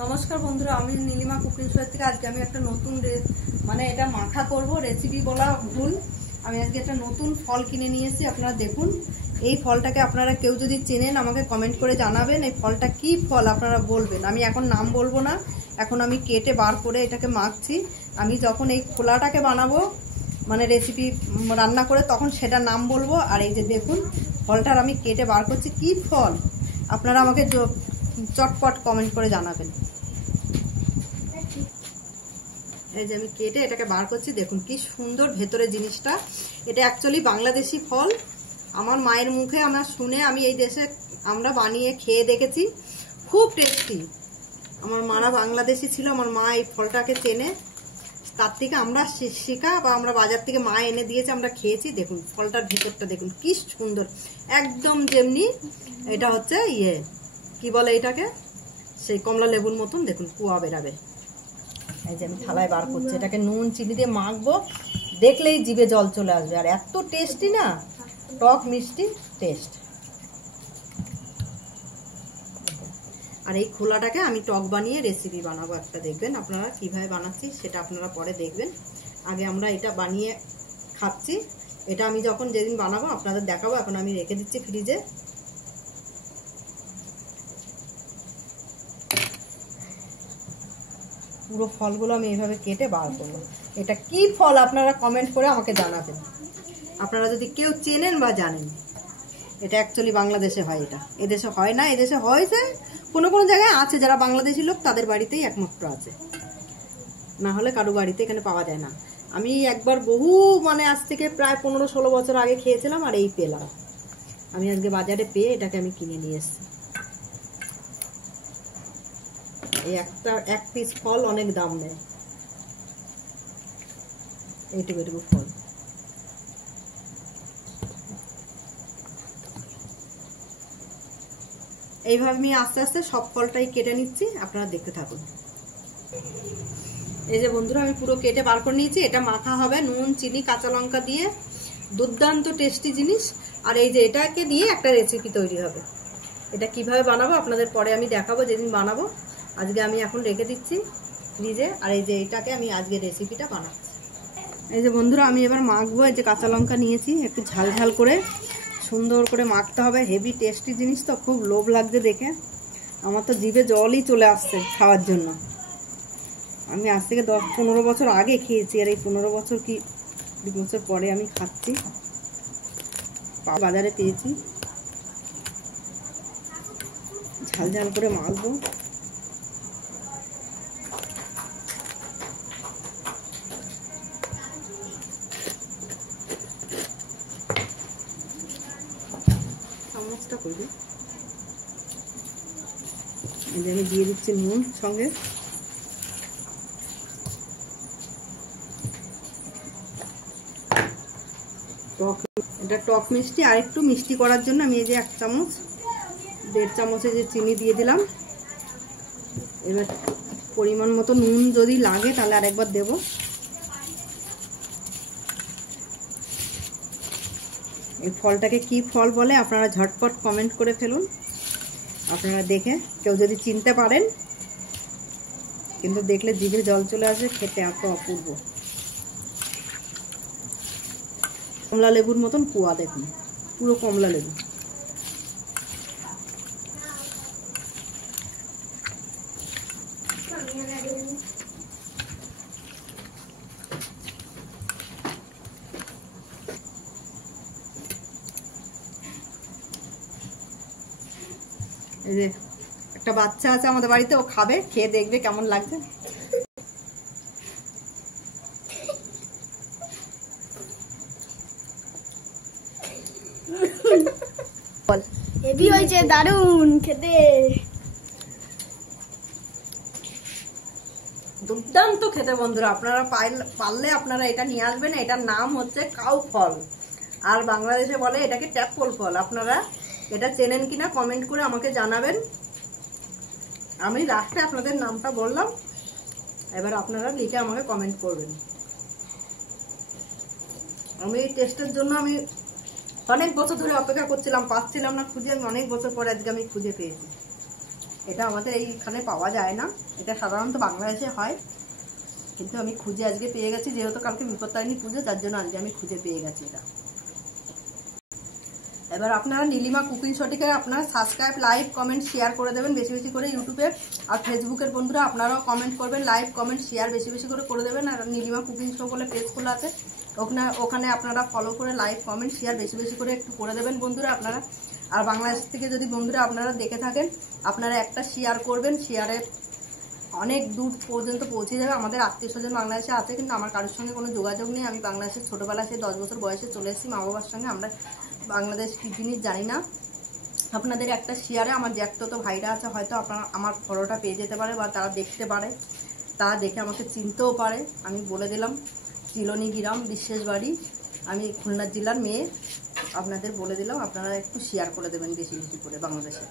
নমস্কার বন্ধুরা, আমি নীলিমা কুকিং শো থেকে আজকে আমি একটা নতুন এটা মাখা করব। রেসিপি বলা ভুল, আমি আজকে একটা নতুন ফল কিনে নিয়ে এসেছি। আপনারা দেখুন, এই ফলটাকে আপনারা কেউ যদি চেনেন আমাকে কমেন্ট করে জানাবেন এই ফলটা কি ফল, আপনারা বলবেন। আমি এখন নাম বলবো না, এখন আমি কেটে বার করে এটাকে মাখছি। আমি যখন এই খোলাটাকে বানাবো রেসিপি রান্না করে তখন সেটা নাম বলবো। আর এই যে দেখুন ফলটার আমি কেটে বার করছি, কি ফল আপনারা আমাকে চটপট কমেন্ট করে জানাবেন। এই যে আমি কেটে এটাকে বার করছি, দেখুন কি সুন্দর ভেতরে জিনিসটা। এটা অ্যাকচুয়ালি বাংলাদেশি ফল। আমার মায়ের মুখে আমরা শুনে আমি এই দেশে আমরা বানিয়ে খেয়ে দেখেছি, খুব টেস্টি। আমার মারা বাংলাদেশি ছিল, আমার মা এই ফলটাকে চেনে, তার থেকে আমরা শেখা বা আমরা বাজার থেকে মা এনে দিয়েছে, আমরা খেয়েছি। দেখুন ফলটার ভেতরটা দেখুন কি সুন্দর, একদম যেমনি এটা হচ্ছে কি বলে এটাকে, সেই কমলা লেবুর মতন দেখুন কুয়া বেরাবে। এই যে আমি থালায় বার করছি, এটাকে নুন চিনি দিয়ে মাখবো, দেখলেই জিভে জল চলে আসবে। আর এত টেস্টি না, টক মিষ্টি টেস্ট। আর এই খোলাটাকে আমি টক বানিয়ে রেসিপি বানাবো একটা, দেখবেন আপনারা কিভাবে বানাচ্ছি সেটা আপনারা পরে দেখবেন। আগে আমরা এটা বানিয়ে খাচ্ছি, এটা আমি যখন যেদিন বানাবো আপনাদের দেখাবো। এখন আমি রেখে দিচ্ছি ফ্রিজে। পুরো ফলগুলো আমি এইভাবে কেটে বার করবো। এটা কি ফল আপনারা কমেন্ট করে আমাকে জানাবেন, আপনারা যদি কেউ চেনেন বা জানেন। এটা অ্যাকচুয়ালি বাংলাদেশে হয়, এটা এদেশে হয় না। এদেশে হয়েছে কোনো কোনো জায়গায় আছে, যারা বাংলাদেশি লোক তাদের বাড়িতেই একমাত্র আছে, না হলে কারো বাড়িতে এখানে পাওয়া যায় না। আমি একবার বহু আজ থেকে প্রায় 15-16 বছর আগে খেয়েছিলাম, আর এই পেলাম আমি আজকে বাজারে পেয়ে এটাকে আমি কিনে নিয়ে এসেছি। এই এক পিস ফল অনেক দাম নেয়, এইটুকু ফল। এইভাবে আমি আস্তে আস্তে সব ফলটাই কেটে নিচ্ছি, আপনারা দেখতে থাকুন। এই যে বন্ধুরা আমি পুরো কেটে বার করে নিয়েছি। এটা মাখা হবে নুন চিনি কাঁচা লঙ্কা দিয়ে, দুর্দান্ত টেস্টি জিনিস। আর এই যে এটাকে দিয়ে একটা রেসিপি তৈরি হবে। এটা কিভাবে বানাবো আপনাদের পরে আমি দেখাবো যেদিন বানাবো। আজকে আমি এখন রেখে দিচ্ছি ফ্রিজে। আর এই যে এটাকে আমি আজকে রেসিপিটা বানাচ্ছি। এই যে বন্ধুরা আমি এবার মাখবো। এই যে কাঁচা লঙ্কা নিয়েছি, একটু ঝাল ঝাল করে সুন্দর করে মাখতে হবে। হেভি টেস্টি জিনিস তো, খুব লোভ লাগছে দেখে, আমার তো জিভে জলই চলে আসছে খাওয়ার জন্য। আমি আজ থেকে 10-15 বছর আগে খেয়েছি, আর এই 15 বছর কি 2 বছর পরে আমি খাচ্ছি, বাজারে পেয়েছি। ঝাল ঝাল করে মাখবো। চামচটা করবি। এই যে আমি দিয়ে দিচ্ছি নুন সঙ্গে। এটা টক মিষ্টি, আর একটু মিষ্টি করার জন্য আমি এই যে 1 চামচ 1.5 চামচে যে চিনি দিয়ে দিলাম। এবার পরিমাণ মতো নুন যদি লাগে তাহলে আরেকবার দেব। এই ফলটাকে কি ফল বলে আপনারা ঝটপট কমেন্ট করে ফেলুন, আপনারা দেখে কেউ যদি চিনতে পারেন। কিন্তু দেখলে জিভে জল চলে আসবে, খেতে এত অপূর্ব। কমলা লেবুর মতন কুয়া, দেখুন পুরো কমলা লেবু। এই যে একটা বাচ্চা আছে আমাদের বাড়িতে, ও খাবে, খেয়ে দেখবে কেমন লাগছে। হেভি হয়েছে, দারুন খেতে, দুর্দান্ত খেতে বন্ধুরা। আপনারা পারলে আপনারা এটা নিয়ে আসবেন। এটার নাম হচ্ছে কাউ ফল, আর বাংলাদেশে বলে এটাকে ট্যাপল ফল। আপনারা এটা চেনেন কিনা কমেন্ট করে আমাকে জানাবেন। আমি লাস্টে আপনাদের নামটা বললাম, এবার আপনারা লিখে আমাকে কমেন্ট করবেন। আমি এই টেস্টের জন্য আমি অনেক বছর ধরে অপেক্ষা করছিলাম, পাচ্ছিলাম না খুঁজে। আমি অনেক বছর পরে আজকে আমি খুঁজে পেয়েছি। এটা আমাদের এইখানে পাওয়া যায় না, এটা সাধারণত বাংলাদেশে হয়, কিন্তু আমি খুঁজে আজকে পেয়ে গেছি, যেহেতু কালকে বিপত্তারিণী পুজো, যার জন্য আজকে আমি খুঁজে পেয়ে গেছি এটা। এবার আপনারা নীলিমা কুকিং শোটিকে আপনারা সাবস্ক্রাইব, লাইক, কমেন্ট, শেয়ার করে দেবেন বেশি বেশি করে ইউটিউবে, আর ফেসবুকের বন্ধুরা আপনারাও কমেন্ট করবেন, লাইক, কমেন্ট, শেয়ার বেশি বেশি করে দেবেন। আর নীলিমা কুকিং শো বলে পেজ খোলা আছে, ওখানে আপনারা ফলো করে লাইক, কমেন্ট, শেয়ার বেশি বেশি করে একটু করে দেবেন বন্ধুরা আপনারা। আর বাংলাদেশ থেকে যদি বন্ধুরা আপনারা দেখে থাকেন, আপনারা একটা শেয়ার করবেন, শেয়ারে অনেক দূর পর্যন্ত পৌঁছে যাবে। আমাদের আত্মীয় স্বজন বাংলাদেশে আছে, কিন্তু আমার কারোর সঙ্গে কোনো যোগাযোগ নেই। আমি বাংলাদেশের ছোটোবেলা সে 10 বছর বয়সে চলে এসেছি মা বাবার সঙ্গে, আমরা বাংলাদেশ কী জিনিস জানি না। আপনাদের একটা শেয়ারে আমার জ্যাঠতো ভাইরা আছে, হয়তো আপনারা আমার ফটোটা পেয়ে যেতে পারে, বা তারা দেখতে পারে, তারা দেখে আমাকে চিনতেও পারে। আমি বলে দিলাম চিলনি গ্রাম, বিশেষ বাড়ি, আমি খুলনা জেলার মেয়ে, আপনাদের বলে দিলাম। আপনারা একটু শেয়ার করে দেবেন বেশি বেশি করে বাংলাদেশে।